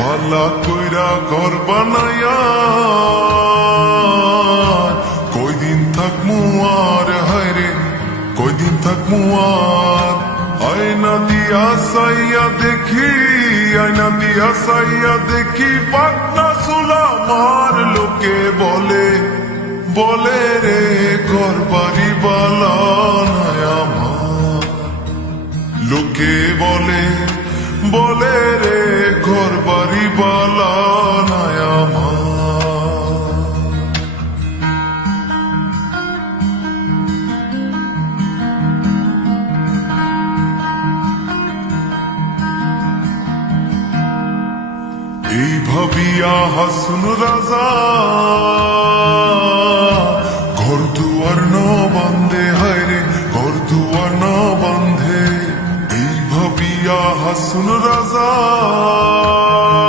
পালা কইরা ঘর বানায়া কয়দিন থাকমু আর হায়রে কয়দিন থাকমু আর আয়না দিয়া সাইয়া দেখি আয়না দিয়া সাইয়া দেখি পাটনা চুলা মার লোকে বলে বলে রে ঘর বাড়ি বালা নাই আমার লোকে বলে বলে রে ঘর বাড়ি বালা নাই আমার এই ভাবিয়া হাসুন রাজা ঘর দুয়ার ন বান্ধে হায়রে ঘর দুয়ার ন বান্ধে এই ভাবিয়া হাসুন রাজা